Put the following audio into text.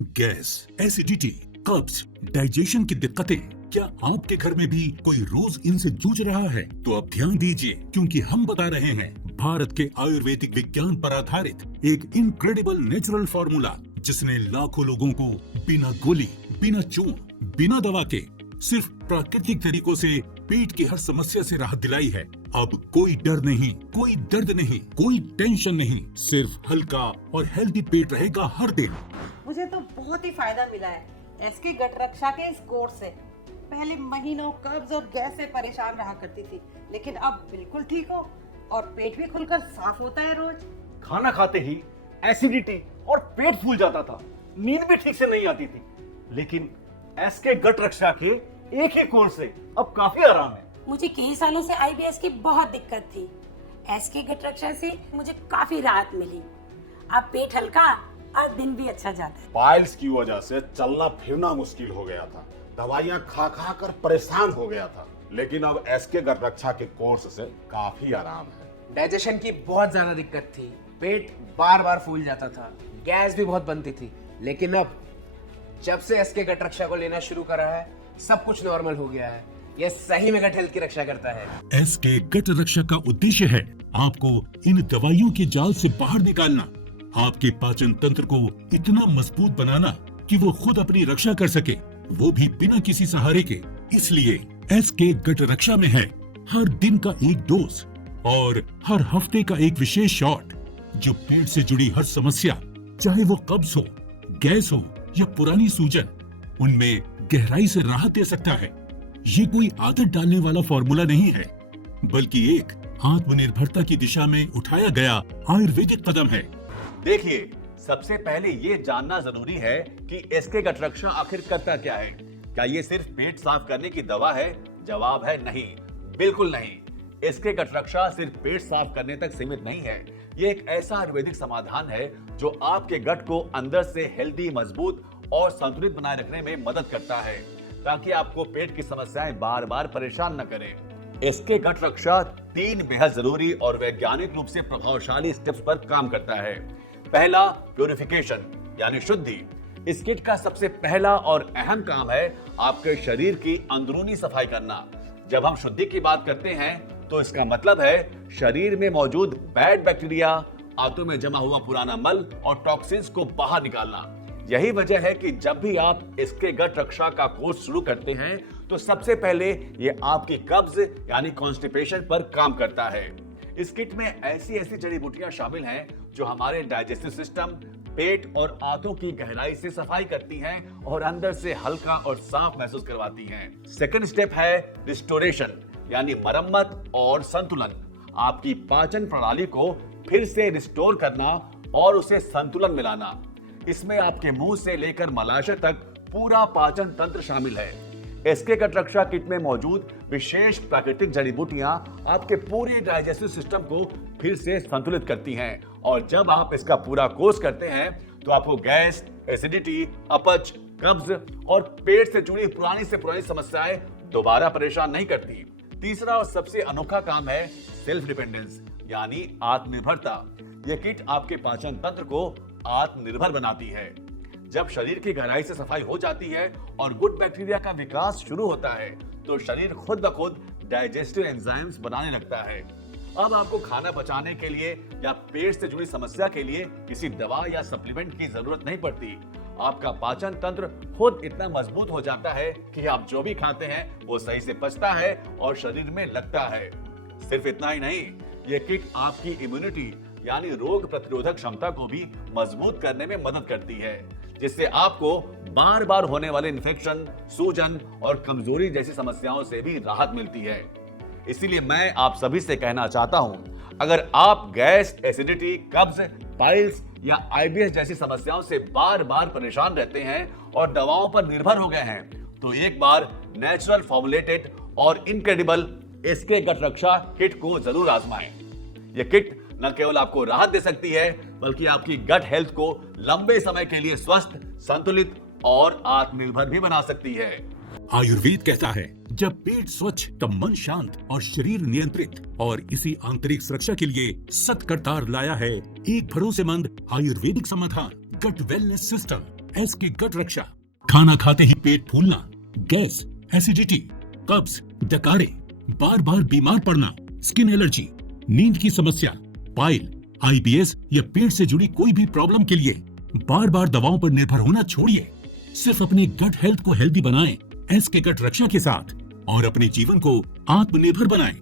Gas, acidity, कब्ज, digestion की दिक्कतें, क्या आपके घर में भी कोई रोज इनसे जूझ रहा है? तो अब ध्यान दीजिए, क्योंकि हम बता रहे हैं भारत के आयुर्वेदिक विज्ञान पर आधारित एक इनक्रेडिबल नेचुरल फॉर्मूला, जिसने लाखों लोगों को बिना गोली, बिना चून, बिना दवा के सिर्फ प्राकृतिक तरीकों से पेट की हर समस्या से राहत दिलाई है। अब कोई डर नहीं, कोई दर्द नहीं, कोई टेंशन नहीं, सिर्फ हल्का और हेल्दी पेट रहेगा हर दिन। मुझे तो बहुत ही फायदा मिला है एसके गट रक्षा के इस कोर्स से। पहले महीनों कब्ज और गैस से परेशान रहा करती थी, लेकिन अब बिल्कुल ठीक हो और पेट भी खुलकर साफ होता है रोज। खाना खाते ही एसिडिटी और पेट फूल जाता था, नींद भी ठीक से नहीं आती थी, लेकिन एसके गट रक्षा के एक ही कोर्स से अब काफी आराम है। मुझे कई सालों से आईबीएस की बहुत दिक्कत थी। एसके गट रक्षा से मुझे काफी राहत मिली। अब पेट हल्का और दिन भी अच्छा जाता है। पाइल्स की वजह से चलना फिरना मुश्किल हो गया था, दवाइयां खा खा कर परेशान हो गया था, लेकिन अब एसके गट रक्षा के कोर्स से काफी आराम है। डाइजेशन की बहुत ज्यादा दिक्कत थी, पेट बार बार फूल जाता था, गैस भी बहुत बनती थी, लेकिन अब जब से एसके गट रक्षा को लेना शुरू करा है, सब कुछ नॉर्मल हो गया है। ये सही में गट हेल्थ की रक्षा करता है। एसके गट रक्षा का उद्देश्य है आपको इन दवाइयों के जाल से बाहर निकालना, आपके पाचन तंत्र को इतना मजबूत बनाना कि वो खुद अपनी रक्षा कर सके, वो भी बिना किसी सहारे के। इसलिए एसके गट रक्षा में है हर दिन का एक डोज और हर हफ्ते का एक विशेष शॉट, जो पेट से जुड़ी हर समस्या, चाहे वो कब्ज हो, गैस हो या पुरानी सूजन, उनमें गहराई से राहत दे सकता है। ये कोई आदत डालने वाला फॉर्मूला नहीं है, बल्कि एक आत्मनिर्भरता की दिशा में उठाया गया आयुर्वेदिक कदम है। देखिए, सबसे पहले ये जानना जरूरी है कि एसके गट रक्षा आखिर करता क्या है। क्या ये सिर्फ पेट साफ करने की दवा है? जवाब है नहीं, बिल्कुल नहीं। एसके गट रक्षा सिर्फ पेट साफ करने तक सीमित नहीं है। ये एक ऐसा आयुर्वेदिक समाधान है जो आपके गट को अंदर से हेल्दी, मजबूत और संतुलित बनाए रखने में मदद करता है, ताकि आपको पेट की समस्याएं बार बार परेशान न करें। एसके गट रक्षा 3 बेहद जरूरी और वैज्ञानिक रूप से प्रभावशाली स्टेप्स पर काम करता है। पहला, प्यूरिफिकेशन यानी शुद्धि। इस किट का सबसे पहला और अहम काम है आपके शरीर की अंदरूनी सफाई करना। जब हम शुद्धि की बात करते हैं तो इसका मतलब है शरीर में मौजूद बैड बैक्टीरिया, आंतों में जमा हुआ पुराना मल और टॉक्सिन्स को बाहर निकालना। यही वजह है कि जब भी आप इसके गट रक्षा का कोर्स शुरू करते हैं तो सबसे पहले ये आपकी कब्ज यानी कॉन्स्टिपेशन पर काम करता है। इस किट में ऐसी जड़ी बूटियां शामिल हैं जो हमारे डाइजेस्टिव सिस्टम, पेट और आंतों की गहराई से सफाई करती हैं और अंदर से हल्का और साफ महसूस करवाती हैं। सेकंड स्टेप है रिस्टोरेशन यानी मरम्मत और संतुलन। आपकी पाचन प्रणाली को फिर से रिस्टोर करना और उसे संतुलन में लाना। इसमें आपके मुंह से लेकर मलाशय तक पूरा पाचन तंत्र शामिल है। एसके गट रक्षा किट में मौजूद विशेष प्राकृतिक जड़ी बूटियां आपके पूरे डाइजेस्टिव सिस्टम को फिर से संतुलित करती हैं, और जब आप इसका पूरा कोर्स करते हैं तो आपको गैस, एसिडिटी, अपच, कब्ज और पेट से जुड़ी पुरानी से पुरानी समस्याएं दोबारा परेशान नहीं करती। तीसरा और सबसे अनोखा काम है सेल्फ डिपेंडेंस यानी आत्मनिर्भरता। यह किट आपके पाचन तंत्र को आत्मनिर्भर बनाती है। जब शरीर की गहराई से सफाई हो जाती है और गुड बैक्टीरिया का विकास शुरू होता है तो शरीर खुद ब खुद डाइजेस्टिव एंजाइम्स बनाने लगता है। अब आपको खाना पचाने के लिए या पेट से जुड़ी समस्या के लिए किसी दवा या सप्लीमेंट की जरूरत नहीं पड़ती। आपका पाचन तंत्र खुद इतना मजबूत हो जाता है कि आप जो भी खाते हैं वो सही से पचता है और शरीर में लगता है। सिर्फ इतना ही नहीं, ये किट आपकी इम्यूनिटी यानी रोग प्रतिरोधक क्षमता को भी मजबूत करने में मदद करती है, जिससे आपको बार बार होने वाले इन्फेक्शन, सूजन और कमजोरी जैसी समस्याओं से भी राहत मिलती है। इसीलिए मैं आप सभी से कहना चाहता हूं, अगर आप गैस, एसिडिटी, कब्ज, पाइल्स या आईबीएस जैसी समस्याओं से बार बार परेशान रहते हैं और दवाओं पर निर्भर हो गए हैं, तो एक बार नेचुरल फॉर्मुलेटेड और इनक्रेडिबल एसके गट रक्षा किट को जरूर आजमाएं। यह किट न केवल आपको राहत दे सकती है, बल्कि आपकी गट हेल्थ को लंबे समय के लिए स्वस्थ, संतुलित और आत्मनिर्भर भी बना सकती है। आयुर्वेद कहता है, जब पेट स्वच्छ तब मन शांत और शरीर नियंत्रित, और इसी आंतरिक सुरक्षा के लिए सत करतार लाया है एक भरोसेमंद आयुर्वेदिक समाधान, गट वेलनेस सिस्टम। एसके गट रक्षा। खाना खाते ही पेट फूलना, गैस, एसिडिटी, कब्ज, डकारे, बार बार बीमार पड़ना, स्किन एलर्जी, नींद की समस्या, पाइल, आईबीएस या पेट से जुड़ी कोई भी प्रॉब्लम के लिए बार बार दवाओं पर निर्भर होना छोड़िए। सिर्फ अपने गट हेल्थ को हेल्दी बनाएं एसके गट रक्षा के साथ और अपने जीवन को आत्मनिर्भर बनाएं।